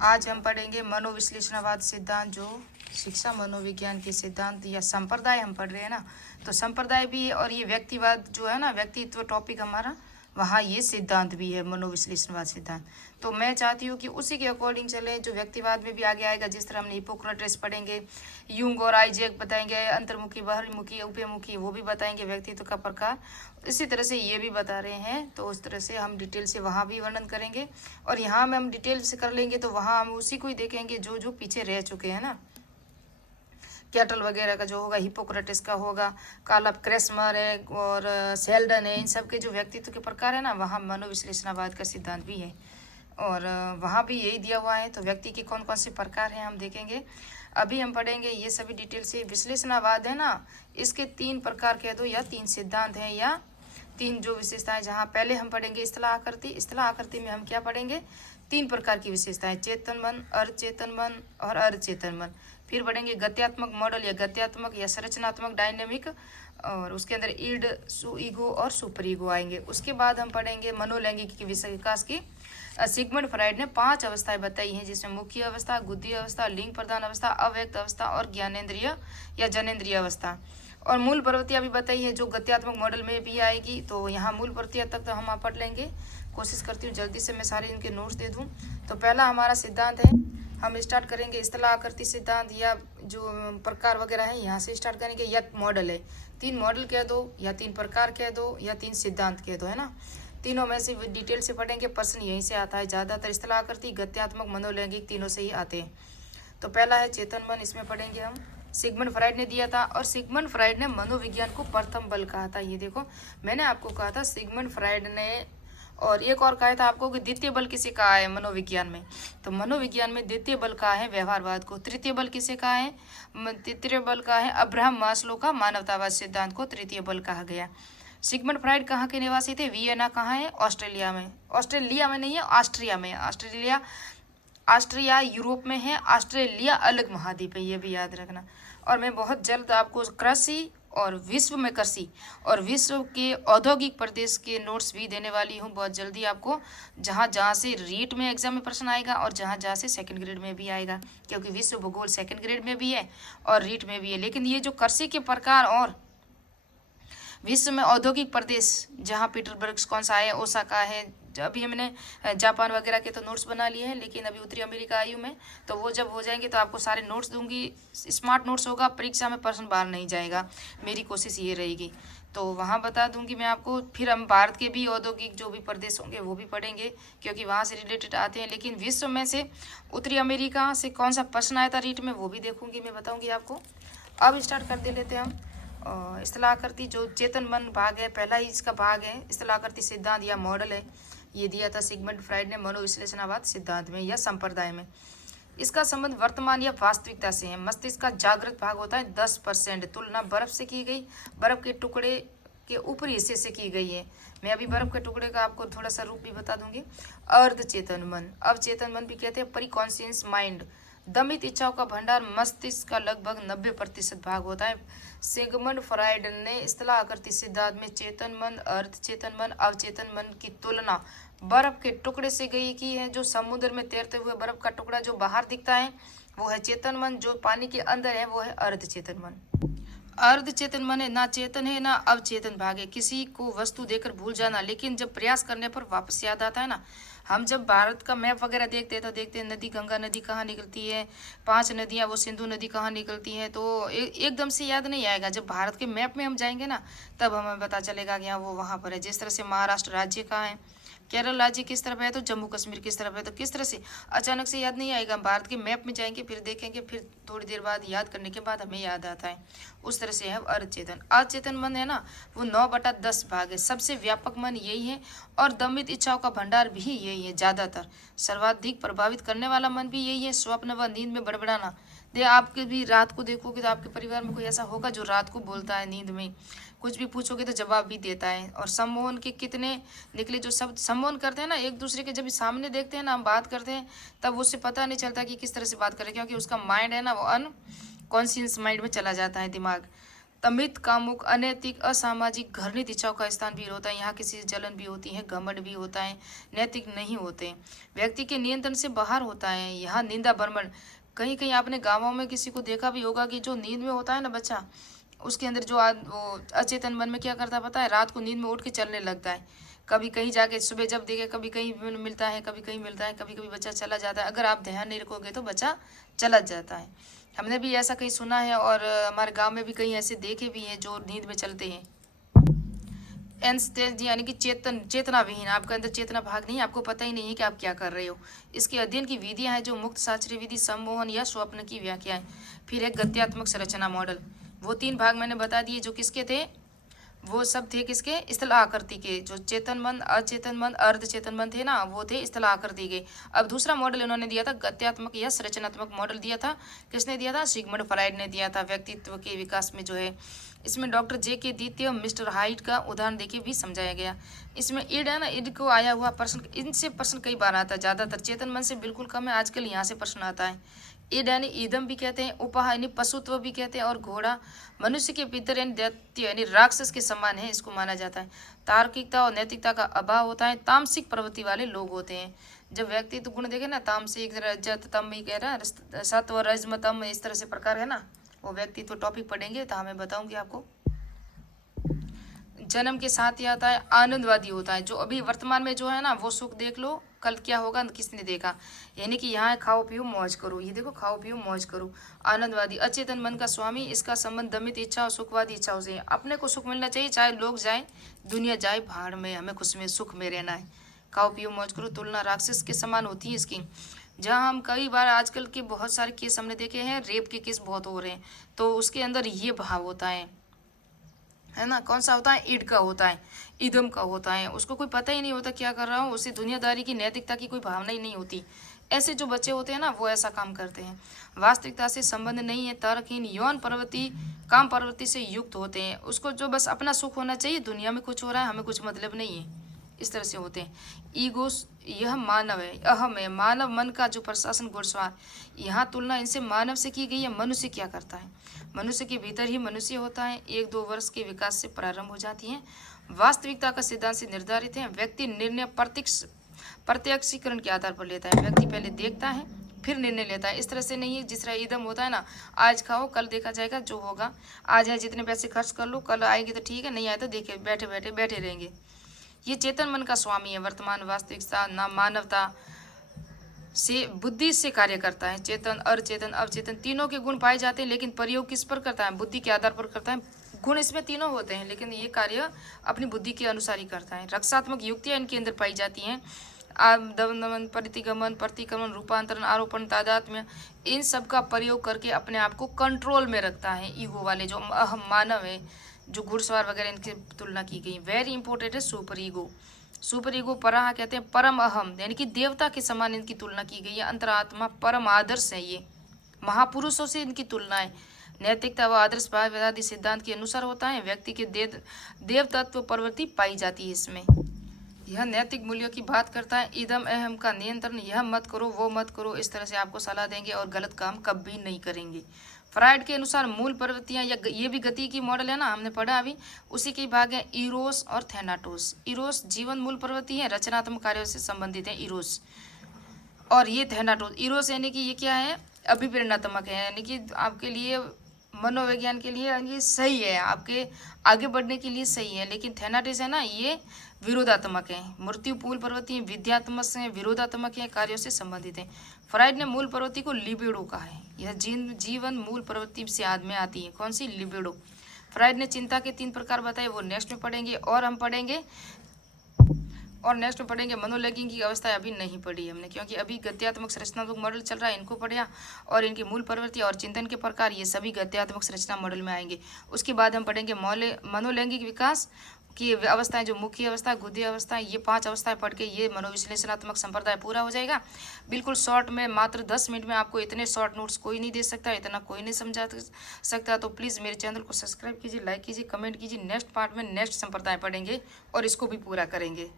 आज हम पढ़ेंगे मनोविश्लेषणवाद सिद्धांत, जो शिक्षा मनोविज्ञान के सिद्धांत या संप्रदाय हम पढ़ रहे हैं ना, तो संप्रदाय भी है और ये व्यक्तिवाद जो है ना, व्यक्तित्व टॉपिक हमारा, वहाँ ये सिद्धांत भी है, मनोविश्लेषणवाद सिद्धांत। तो मैं चाहती हूँ कि उसी के अकॉर्डिंग चले, जो व्यक्तिवाद में भी आगे आएगा। जिस तरह हमने हिपोक्रेटिस पढ़ेंगे, यूंग और आइजैक बताएंगे अंतर्मुखी, बहिर्मुखी, उपमुखी, वो भी बताएंगे व्यक्तित्व का प्रकार। इसी तरह से ये भी बता रहे हैं, तो उस तरह से हम डिटेल से वहाँ भी वर्णन करेंगे और यहाँ में हम डिटेल से कर लेंगे, तो वहाँ हम उसी को ही देखेंगे जो जो पीछे रह चुके हैं ना। कैटल वगैरह का जो होगा, हिपोक्रेटिस का होगा, काला क्रेस्मर है और सेल्डन है, इन सब के जो व्यक्तित्व के प्रकार है ना, वहाँ मनोविश्लेषणवाद का सिद्धांत भी है और वहाँ भी यही दिया हुआ है। तो व्यक्ति के कौन कौन से प्रकार हैं हम देखेंगे। अभी हम पढ़ेंगे ये सभी डिटेल से। विश्लेषणवाद है ना, इसके 3 प्रकार कह दो या 3 सिद्धांत हैं या 3 जो विशेषताएं। जहाँ पहले हम पढ़ेंगे स्थला आकृति। स्थला आकृति में हम क्या पढ़ेंगे, 3 प्रकार की विशेषताएं, चेतन मन, अर्धचेतन मन और अर्धचेतन मन। फिर पढ़ेंगे गत्यात्मक मॉडल या गत्यात्मक या संरचनात्मक डायनेमिक, और उसके अंदर ईड, सुईगो और सुपर ईगो आएंगे। उसके बाद हम पढ़ेंगे मनोलैंगिक विकास की। सिगमंड फ्राइड ने 5 अवस्थाएं बताई हैं, जिसमें मुख्य अवस्था, गुद्धि अवस्था, लिंग प्रदान अवस्था, अव्यक्त अवस्था और ज्ञानेन्द्रिय या जनेन्द्रिय अवस्था। और मूल प्रवृत्तियां भी बताई है, जो गत्यात्मक मॉडल में भी आएगी। तो यहाँ मूल प्रवृत्तियां तक तो हम पढ़ लेंगे। कोशिश करती हूँ जल्दी से मैं सारे इनके नोट्स दे दूँ। तो पहला हमारा सिद्धांत है, हम स्टार्ट करेंगे स्थला आकृति सिद्धांत, या जो प्रकार वगैरह है यहाँ से स्टार्ट करेंगे, या मॉडल है। 3 मॉडल कह दो या 3 प्रकार कह दो या 3 सिद्धांत कह दो, है ना। तीनों में से डिटेल से पढ़ेंगे। प्रश्न यहीं से आता है ज़्यादातर, स्थला आकृति, गत्यात्मक, मनोलैंगिक, तीनों से ही आते हैं। तो पहला है चेतन मन, इसमें पढ़ेंगे हम। सिगमंड फ्राइड ने दिया था और सिगमंड फ्राइड ने मनोविज्ञान को प्रथम बल कहा था। ये देखो, मैंने आपको कहा था सिगमंड फ्राइड ने, और एक और कहा था आपको कि द्वितीय बल किसे कहा है मनोविज्ञान में। तो मनोविज्ञान में द्वितीय बल कहा है व्यवहारवाद को। तृतीय बल किसे कहा है, तृतीय बल कहा है अब्राहम मास्लो का मानवतावाद सिद्धांत को तृतीय बल कहा गया। सिगमंड फ्राइड कहाँ के निवासी थे, वियना कहाँ है, ऑस्ट्रेलिया में। ऑस्ट्रेलिया में नहीं है, ऑस्ट्रिया में। ऑस्ट्रिया यूरोप में है, ऑस्ट्रेलिया अलग महाद्वीप है, ये भी याद रखना। और मैं बहुत जल्द आपको कृषि और विश्व में कृषि और विश्व के औद्योगिक प्रदेश के नोट्स भी देने वाली हूँ बहुत जल्दी आपको, जहाँ जहाँ से रीट में एग्जाम में प्रश्न आएगा और जहाँ जहाँ से सेकंड ग्रेड में भी आएगा, क्योंकि विश्व भूगोल सेकंड ग्रेड में भी है और रीट में भी है। लेकिन ये जो कृषि के प्रकार और विश्व में औद्योगिक प्रदेश, जहाँ पीटरबर्ग कौन सा है, ओसाका है, अभी हमने जापान वगैरह के तो नोट्स बना लिए हैं, लेकिन अभी उत्तरी अमेरिका आई हूँ मैं। तो वो जब हो जाएंगे तो आपको सारे नोट्स दूंगी। स्मार्ट नोट्स होगा, परीक्षा में प्रश्न बाहर नहीं जाएगा, मेरी कोशिश ये रहेगी। तो वहाँ बता दूंगी मैं आपको। फिर हम भारत के भी औद्योगिक जो भी प्रदेश होंगे वो भी पढ़ेंगे, क्योंकि वहाँ से रिलेटेड आते हैं। लेकिन विश्व में से उत्तरी अमेरिका से कौन सा प्रश्न आया था रीट में, वो भी देखूंगी, मैं बताऊँगी आपको। अब स्टार्ट कर दे लेते हैं हम। स्थला आकृति जो चेतन मन भाग है, पहला ही इसका भाग है। स्थला आकृति सिद्धांत या मॉडल है, ये दिया था सिगमंड फ्राइड ने मनोविश्लेषणवाद सिद्धांत में या संप्रदाय में। इसका संबंध वर्तमान या वास्तविकता से है। मस्तिष्क का जागृत भाग होता है 10%। तुलना बर्फ से की गई, बर्फ के टुकड़े के ऊपरी हिस्से से की गई है। मैं अभी बर्फ के टुकड़े का आपको थोड़ा सा रूप भी बता दूंगी। अर्धचेतन मन, अवचेतन मन भी कहते हैं, परिकॉन्शियस माइंड। दमित इच्छाओं का भंडार मस्तिष्क का लगभग 90% भाग होता है। सिगमंड फ्राइड ने स्थला आकृति सिद्धांत में चेतन मन, अर्धचेतन मन, अवचेतन मन की तुलना बर्फ के टुकड़े से गई की है। जो समुद्र में तैरते हुए बर्फ का टुकड़ा जो बाहर दिखता है वो है चेतन मन, जो पानी के अंदर है वो है अर्धचेतन मन। अर्धचेतन मन है ना चेतन है ना अवचेतन भाग है। किसी को वस्तु देकर भूल जाना, लेकिन जब प्रयास करने पर वापस याद आता है ना। हम जब भारत का मैप वगैरह देखते हैं तो देखते हैं नदी, गंगा नदी कहाँ निकलती है, 5 नदियाँ, वो सिंधु नदी कहाँ निकलती है, तो एकदम से याद नहीं आएगा। जब भारत के मैप में हम जाएंगे ना, तब हमें पता चलेगा कि हाँ वो वहाँ पर है। जिस तरह से महाराष्ट्र राज्य कहाँ है, केरल राज्य किस तरफ है, तो जम्मू कश्मीर किस तरफ है, तो किस तरह से अचानक से याद नहीं आएगा। भारत के मैप में जाएंगे, फिर देखेंगे, फिर थोड़ी देर बाद याद करने के बाद हमें याद आता है। उस तरह से है अर्धचेतन। अचेतन मन है ना, वो 9/10 भाग है। सबसे व्यापक मन यही है और दमित इच्छाओं का भंडार भी यही है। ज़्यादातर सर्वाधिक प्रभावित करने वाला मन भी यही है। स्वप्न व नींद में बड़बड़ाना, दे आपके भी रात को देखोगे तो आपके परिवार में कोई ऐसा होगा जो रात को बोलता है नींद में, कुछ भी पूछोगे तो जवाब भी देता है। और सम्मोहन के कितने निकले जो शब्द सम्मोहन करते हैं ना एक दूसरे के, जब सामने देखते हैं ना, हम बात करते हैं, तब उससे पता नहीं चलता कि किस तरह से बात करें, क्योंकि उसका माइंड है ना वो अनकॉन्शियस माइंड में चला जाता है दिमाग। तमित, कामुक, अनैतिक, असामाजिक, घृणित इच्छाओं का स्थान भी होता है। यहाँ किसी से जलन भी होती है, घमंड भी होता है, नैतिक नहीं होते, व्यक्ति के नियंत्रण से बाहर होता है। यहाँ निंदा बर्मण, कहीं कहीं आपने गाँवों में किसी को देखा भी होगा कि जो नींद में होता है ना बच्चा, उसके अंदर जो वो अचेतन मन में क्या करता है पता है, रात को नींद में उठ के चलने लगता है। कभी कहीं जाके सुबह जब देखे कभी कहीं मिलता है, कभी कहीं मिलता है, कभी कभी बच्चा चला जाता है। अगर आप ध्यान नहीं रखोगे तो बच्चा चला जाता है। हमने भी ऐसा कहीं सुना है और हमारे गांव में भी कहीं ऐसे देखे भी हैं जो नींद में चलते हैं। यानी कि चेतना विहीन, आपके अंदर चेतना भाग नहीं, आपको पता ही नहीं है कि आप क्या कर रहे हो। इसके अध्ययन की विधियां हैं जो मुक्त शास्त्रीय विधि, सम्मोहन या स्वप्न की व्याख्याएं। फिर एक गत्यात्मक संरचना मॉडल, वो 3 भाग मैंने बता दिए जो किसके थे, वो सब थे किसके, स्थल आकृति के। जो चेतन मन, अचेतन मन, अर्ध चेतन मन थे ना, वो थे स्थल आकृति के। अब दूसरा मॉडल इन्होंने दिया था गत्यात्मक या संरचनात्मक मॉडल दिया था। किसने दिया था, सिगमंड फ्राइड ने दिया था। व्यक्तित्व के विकास में जो है, इसमें डॉक्टर जे के द्वितीय मिस्टर हाइट का उदाहरण देके भी समझाया गया। इसमें ईड है ना, ईड को आया हुआ प्रश्न, इनसे प्रश्न कई बार आता है, ज्यादातर चेतन मन से बिल्कुल कम है, आजकल यहाँ से प्रश्न आता है। ईड यानी ईदम भी कहते हैं, उपहा यानी पशुत्व भी कहते हैं, और घोड़ा मनुष्य के भीतर यानी दैत्य यानी राक्षस के समान है, इसको माना जाता है। तार्किकता और नैतिकता का अभाव होता है, तामसिक प्रवृत्ति वाले लोग होते हैं। जब व्यक्तित्व गुण देखे ना, तामसिक, रजत, तम, कह रहा सत्व, रजम, तम, इस तरह से प्रकार है ना, वो व्यक्तित्व टॉपिक पढ़ेंगे तो हमें बताऊंगी आपको। जन्म के साथ ही आता है आनंदवादी होता है, जो अभी वर्तमान में जो है ना वो सुख देख लो, कल क्या होगा किसने देखा। यानी कि यहाँ खाओ पियो मौज करो, ये देखो खाओ पियो मौज करो। आनंदवादी, अचेतन मन का स्वामी, इसका संबंध दमित इच्छा और सुखवादी इच्छाओं से है। अपने को सुख मिलना चाहिए, चाहे लोग जाए, दुनिया जाए भाड़ में, हमें खुश में सुख में रहना है। खाओ पियो मौज करो, तुलना राक्षस के समान होती है इसकी। जहाँ हम कई बार आजकल के बहुत सारे केस हमने देखे हैं, रेप के केस बहुत हो रहे हैं, तो उसके अंदर ये भाव होता है ना। कौन सा होता है, ईड का होता है, ईदम का होता है। उसको कोई पता ही नहीं होता क्या कर रहा हूँ, उसे दुनियादारी की, नैतिकता की कोई भावना ही नहीं होती। ऐसे जो बच्चे होते हैं ना, वो ऐसा काम करते हैं। वास्तविकता से संबंध नहीं है, तर्कहीन, यौन प्रवृत्ति, काम प्रवृत्ति से युक्त होते हैं। उसको जो बस अपना सुख होना चाहिए, दुनिया में कुछ हो रहा है हमें कुछ मतलब नहीं है, इस तरह से होते हैं। ईगो, यह मानव है, अहम है, मानव मन का जो प्रशासन घुड़सवार। यहाँ तुलना इनसे मानव से की गई है। मनुष्य क्या करता है, मनुष्य के भीतर ही मनुष्य होता है, 1-2 वर्ष के विकास से प्रारंभ हो जाती है। वास्तविकता का सिद्धांत से निर्धारित है। व्यक्ति निर्णय प्रत्यक्षीकरण के आधार पर लेता है। व्यक्ति पहले देखता है फिर निर्णय लेता है। इस तरह से नहीं है जिस तरह ईदम होता है ना, आज खाओ कल देखा जाएगा जो होगा, आज है जितने पैसे खर्च कर लो, कल आएगी तो ठीक है, नहीं आए तो देखे बैठे रहेंगे। ये चेतन मन का स्वामी है। वर्तमान वास्तविकता ना मानवता से, बुद्धि से कार्य करता है। चेतन, अचेतन, अवचेतन तीनों के गुण पाए जाते हैं, लेकिन प्रयोग किस पर करता है, बुद्धि के आधार पर करता है। गुण इसमें तीनों होते हैं, लेकिन ये कार्य अपनी बुद्धि के अनुसार ही करता है। रक्षात्मक युक्तियां इनके अंदर पाई जाती हैं। दमन, प्रतिगमन, प्रतिक्रमण, रूपांतरण, आरोपण, तादात्म्य, इन सब का प्रयोग करके अपने आप को कंट्रोल में रखता है। ईगो वाले जो अहम मानव है, जो घुड़सवार वगैरह, इनकी तुलना की गई। वेरी इंपॉर्टेंट है सुपर ईगो। सुपर ईगो पराह कहते हैं परम अहम, यानी कि देवता के समान इनकी तुलना की गई है। अंतरात्मा, परम आदर्श है, ये महापुरुषों से इनकी तुलना है। नैतिकता व आदर्श भाववादी सिद्धांत के अनुसार होता है। व्यक्ति के देव तत्व प्रवृत्ति पाई जाती है इसमें। यह नैतिक मूल्यों की बात करता है। इदम अहम का नियंत्रण, यह मत करो वो मत करो, इस तरह से आपको सलाह देंगे और गलत काम कभी नहीं करेंगे। फ्राइड के अनुसार मूल प्रवृत्तियां, या ये भी गति की मॉडल है ना, हमने पढ़ा अभी, उसी के भाग है इरोस और थैनाटोस। इरोस जीवन मूल प्रवृत्ति है, रचनात्मक कार्यों से संबंधित है इरोस, और ये थैनाटोस। इरोस यानी कि ये क्या है, अभिप्रेरणात्मक है, यानी कि आपके लिए मनोविज्ञान के लिए ये सही है, आपके आगे बढ़ने के लिए सही है। लेकिन थैनाटोस है ना, ये विरोधात्मक है। मृत्यु मूल प्रवृत्ति है, विद्यात्मक से विरोधात्मक है, कार्यों से संबंधित है। फ्राइड ने मूल प्रवृत्ति को लिबिडो कहा है। यह जीवन मूल प्रवृत्ति से आद में आती है। कौन सी, लिबिडो। फ्राइड ने चिंता के 3 प्रकार बताए, वो नेक्स्ट में पढ़ेंगे। और हम पढ़ेंगे मनोलैंगिक की अवस्था अभी नहीं पढ़ी हमने, क्योंकि अभी गत्यात्मक संरचनात्मक मॉडल चल रहा है, इनको पढ़ा, और इनकी मूल प्रवृत्ति और चिंतन के प्रकार, ये सभी गत्यात्मक संरचना मॉडल में आएंगे। उसके बाद हम पढ़ेंगे मनोलैंगिक विकास की अवस्थाएं, जो मुख्य अवस्था, गुद्दी अवस्था, ये 5 अवस्थाएं पढ़ के ये मनोविश्लेषणात्मक संप्रदाय पूरा हो जाएगा। बिल्कुल शॉर्ट में, मात्र 10 मिनट में आपको इतने शॉर्ट नोट्स कोई नहीं दे सकता, इतना कोई नहीं समझा सकता। तो प्लीज़ मेरे चैनल को सब्सक्राइब कीजिए, लाइक कीजिए, कमेंट कीजिए। नेक्स्ट पार्ट में नेक्स्ट संप्रदाय पढ़ेंगे और इसको भी पूरा करेंगे।